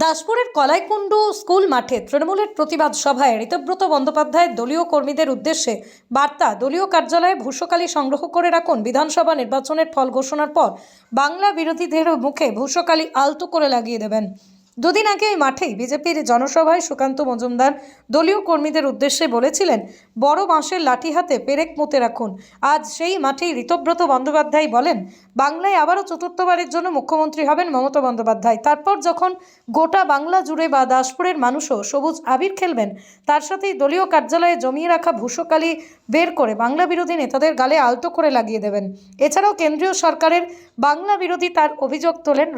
দাসপুরের কলাইকুণ্ডু school মাঠে তৃণমূলের প্রতিবাদ সভায় ঋতব্রত বন্দ্যোপাধ্যায়ের দলীয় কর্মীদের উদ্দেশ্যে বার্তা, দলীয় কার্যালয়ে ভূষকালি সংগ্রহ করে রাখুন। বিধানসভা নির্বাচনের ফল ঘোষণার পর বাংলা বিরোধীদের মুখে ভূষকালি আলতো করে লাগিয়ে দেবেন। দুদিন আগে এই মাঠেই বিজেপির জনসভায় সুকান্ত মজুমদার দলীয় কর্মীদের উদ্দেশ্যে বলেছিলেন, বড় বাঁশের লাঠি হাতে পেরেক মুতে রাখুন। আজ সেই মাঠেই ঋতব্রত বন্দ্যোপাধ্যায় বলেন, বাংলায় আবারও চতুর্থবারের জন্য মুখ্যমন্ত্রী হবেন মমতা বন্দ্যোপাধ্যায়। তারপর যখন গোটা বাংলা জুড়ে বা দাসপুরের মানুষও সবুজ আবির খেলবেন, তার সাথেই দলীয় কার্যালয়ে জমিয়ে রাখা ভূষকালি বের করে বাংলা বিরোধী নেতাদের গালে আলতো করে লাগিয়ে দেবেন। এছাড়াও কেন্দ্রীয় সরকারের বাংলা বিরোধী তার অভিযোগ তোলেন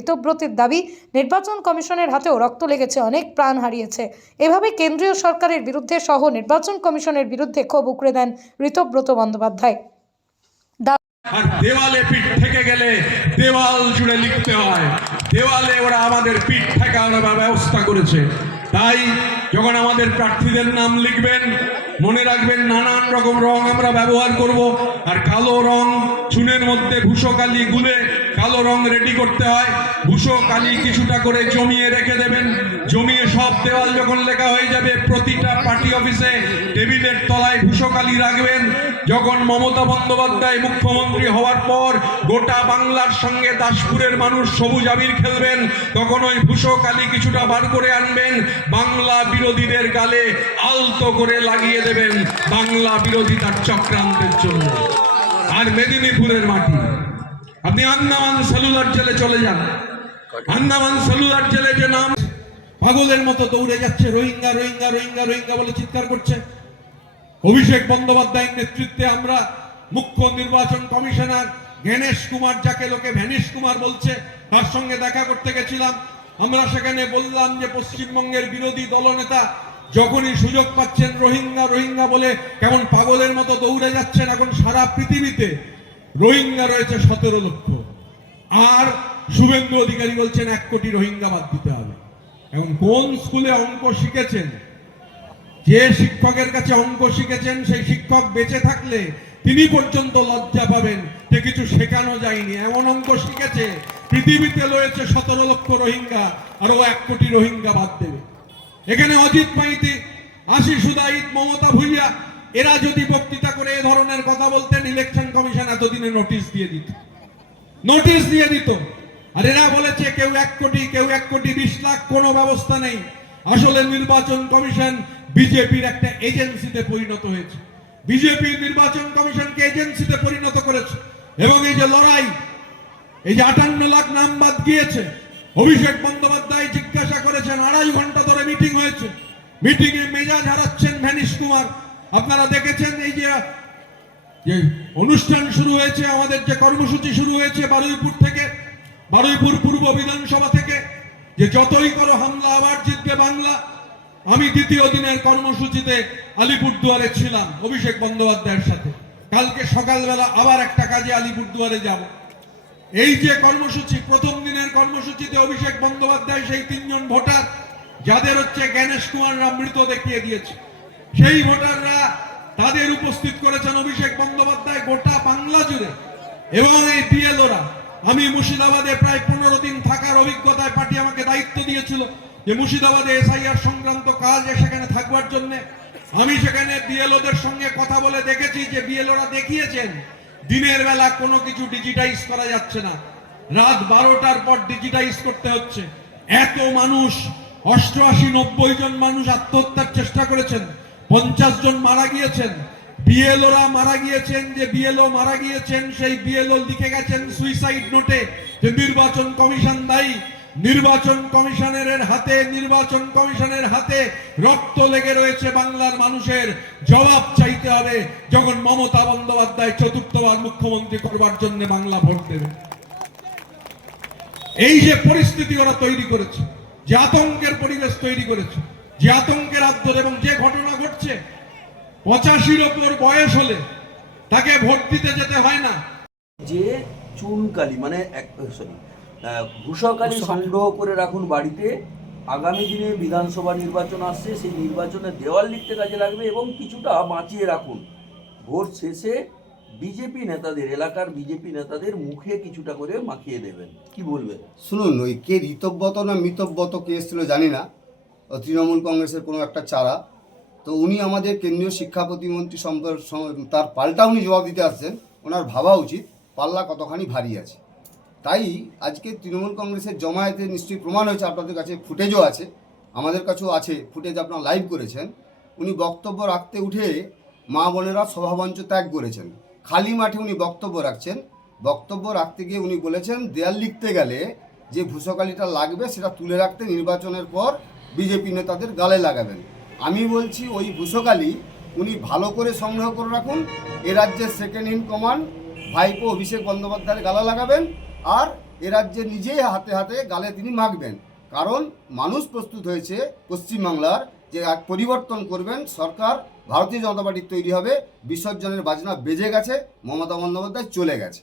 ঋতব্রতের দাবি, নির্বাচন কমিশনের হাতেও রক্ত লেগেছে, অনেক প্রাণ হারিয়েছে। এভাবে কেন্দ্রীয় সরকারের বিরুদ্ধে সহ নির্বাচন কমিশনের বিরুদ্ধে ক্ষোভ উগরে দেন ঋতব্রত বন্দ্যোপাধ্যায়। আর দেওয়ালে পিঠ থেকে গেলে দেওয়াল জুড়ে লিখতে হয়, দেওয়ালে ওরা আমাদের পিঠ ঠেকানোর ব্যবস্থা করেছে। তাই যখন আমাদের প্রার্থীদের নাম লিখবেন, মনে রাখবেন নানান রকম রং আমরা ব্যবহার করব। আর কালো রং চুনের মধ্যে ভূষকালি গুলে কালো রং রেডি করতে হয়। ভূষকালি কিছুটা করে জমিয়ে রেখে দেবেন। জমিয়ে সব দেওয়াল যখন লেখা হয়ে যাবে, প্রতিটা পার্টি অফিসে টেবিলের তলায় ভূষকালি রাখবেন। যখন মমতা বন্দ্যোপাধ্যায় মুখ্যমন্ত্রী হওয়ার পর গোটা বাংলার সঙ্গে দাসপুরের মানুষ সবুজ আবির খেলবেন, তখন ওই ভূষকালি কিছুটা বার করে আনবেন, বাংলা বিরোধীদের গালে আলতো করে লাগিয়ে দেবেন বাংলা বিরোধিতার চক্রান্তের জন্য। আর মেদিনীপুরের মাটি, আপনি আন্দামান সেলুলার জেলে চলে যান। আন্দামান সেলুলার জেলে যে নাম পাগলের মতো দৌড়ে যাচ্ছে, রোহিঙ্গা রোহিঙ্গা রোহিঙ্গা রোহিঙ্গা বলে চিৎকার করছে। অভিষেক বন্দ্যোপাধ্যায়ের নেতৃত্বে আমরা মুখ্য নির্বাচন কমিশনার গণেশ কুমার, যাকে লোকে ভ্যানিশ কুমার বলছে, তার সঙ্গে দেখা করতে গেছিলাম। আমরা সেখানে বললাম যে পশ্চিমবঙ্গের বিরোধী দলনেতা যখনই সুযোগ পাচ্ছেন রোহিঙ্গা রোহিঙ্গা বলে কেমন পাগলের মতো দৌড়ে যাচ্ছেন। এখন সারা পৃথিবীতে রোহিঙ্গা রয়েছে 17 লক্ষ, আর শুভেন্দু অধিকারী বলছেন 1 কোটি রোহিঙ্গা বাদ দিতে হবে। এখন কোন স্কুলে অঙ্ক শিখেছেন? যে শিক্ষকের কাছে অঙ্ক শিখেছেন সেই শিক্ষক বেঁচে থাকলে তিনি পর্যন্ত লজ্জা পাবেন যে কিছু শেখানো যায়নি। এমন অঙ্ক শিখেছে, পৃথিবীতে রয়েছে 17 লক্ষ রোহিঙ্গা, আর ও 1 কোটি রোহিঙ্গা বাদ দেবে। এখানে অজিত মাইতি, আশিস উদাইত, মমতা ভুইয়া, এরা যদি বক্তৃতা করে এ ধরনের কথা বলতেন, ইলেকশন কমিশন এতদিনে নোটিশ দিয়ে দিত। আর এরা বলেছে কেউ 1 কোটি, কেউ 1 কোটি 20 লাখ, কোনো ব্যবস্থা নেই। আসলে নির্বাচন কমিশন বিজেপির একটা এজেন্সিতে পরিণত হয়েছে। বিজেপি নির্বাচন কমিশনকে এজেন্সিতে পরিণত করেছে। এবং এই যে লড়াই, এই যে 58 লাখ নাম বাদ গিয়েছে, অভিষেক বন্দ্যোপাধ্যায় জিজ্ঞাসা করেছেন, 2.5 ঘন্টা ধরে মিটিং হয়েছে। মিটিংয়ে মেজাজ হারাচ্ছেন ভ্যানিশ কুমার। আপনারা দেখেছেন এই যে অনুষ্ঠান শুরু হয়েছে, আমাদের যে কর্মসূচি শুরু হয়েছে বারুইপুর থেকে, বারুইপুর পূর্ব বিধানসভা থেকে, যে যতই করো হামলা আবার জিতবে বাংলা। আমি দ্বিতীয় দিনের কর্মসূচিতে আলিপুরদুয়ারে ছিলাম অভিষেক বন্দ্যোপাধ্যায়ের সাথে। কালকে সকালবেলা আবার একটা কাজে আলিপুরদুয়ারে যাব। এই যে কর্মসূচি, প্রথম দিনের কর্মসূচিতে অভিষেক বন্দ্যোপাধ্যায় সেই 3 জন ভোটার যাদের গণেশ কুমাররা মৃত দেখিয়ে দিয়েছে, সেই ভোটাররা তাদের উপস্থিত করেছেন অভিষেক বন্দ্যোপাধ্যায় গোটা বাংলা জুড়ে। এবং এই বিএলওরা, আমি মুর্শিদাবাদে প্রায় 15 দিন থাকার অভিজ্ঞতায় পার্টি আমাকে দায়িত্ব দিয়েছিল যে মুর্শিদাবাদে এসআইআর সংক্রান্ত কাজ সেখানে থাকবার জন্য। আমি সেখানে বিএলওদের সঙ্গে কথা বলে দেখেছি যে বিএলওরা দেখিয়েছেন দিনের বেলা কোনো কিছু ডিজিটাইজ করা যাচ্ছে না, রাত 12টার পর ডিজিটাইজ করতে হচ্ছে। এত মানুষ, 88-90 জন মানুষ আত্মহত্যার চেষ্টা করেছেন, 50 জন মারা গিয়েছেন। বিএলওরা মারা গিয়েছেন, যে বিএলও মারা গিয়েছেন সেই বিএলও লিখে গেছেন সুইসাইড নোটে যে নির্বাচন কমিশন দায়ী। নির্বাচন কমিশনের হাতে রক্ত লেগে রয়েছে বাংলার মানুষের। জবাব চাইতে হবে যখন মমতা বন্দ্যোপাধ্যায় 4র্থবার মুখ্যমন্ত্রী করবার জন্য বাংলা ভোট দেবে। এই যে পরিস্থিতি ওরা তৈরি করেছে, যে আতঙ্কের পরিবেশ তৈরি করেছে, যে আতঙ্কের আদ্যর, এবং যে ঘটনা ঘটছে, 85-র ওপর বয়স হলে তাকে ভোট দিতে যেতে হয় না। যে চুনকালি মানে ভূষকালি সংগ্রহ করে রাখুন বাড়িতে, আগামী দিনে বিধানসভা নির্বাচন আসছে, সেই নির্বাচনে দেওয়াল লিখতে কাজে লাগবে, এবং কিছুটা বাঁচিয়ে রাখুন। ভোট শেষে বিজেপি নেতাদের, এলাকার বিজেপি নেতাদের মুখে কিছুটা করে মাখিয়ে দেবেন, কি বলবেন? শুনুন, ওই কে ঋতব্রত না মিতব্রত কে এসেছিল জানি না, ও তৃণমূল কংগ্রেসের কোনো একটা চারা। তো উনি আমাদের কেন্দ্রীয় শিক্ষা প্রতিমন্ত্রী তার পাল্টা উনি জবাব দিতে আসছেন। ওনার ভাবা উচিত পাল্লা কতখানি ভারী আছে। তাই আজকে তৃণমূল কংগ্রেসের জমায়েতে নিশ্চয়ই প্রমাণ হয়েছে, আপনাদের কাছে ফুটেজও আছে, আমাদের কাছেও আছে ফুটেজ, আপনারা লাইভ করেছেন। উনি বক্তব্য রাখতে উঠে মা বোনেরা সভামঞ্চ ত্যাগ করেছেন, খালি মাঠে উনি বক্তব্য রাখছেন। বক্তব্য রাখতে গিয়ে উনি বলেছেন দেয়াল লিখতে গেলে যে ভূষকালিটা লাগবে সেটা তুলে রাখতে নির্বাচনের পর বিজেপি নেতাদের গালে লাগাবেন। আমি বলছি ওই ভূষকালি উনি ভালো করে সংগ্রহ করে রাখুন, এ রাজ্যের সেকেন্ড ইন কমান্ড ভাইপো অভিষেক বন্দ্যোপাধ্যায়ের গালা লাগাবেন, আর এ রাজ্যে নিজেই হাতে হাতে গালে তিনি মাখবেন। কারণ মানুষ প্রস্তুত হয়েছে পশ্চিমবাংলার যে এক পরিবর্তন করবেন, সরকার ভারতীয় জনতা পার্টির তৈরি হবে, বিসর্জনের বাজনা বেজে গেছে, মমতা বন্দ্যোপাধ্যায় চলে গেছে।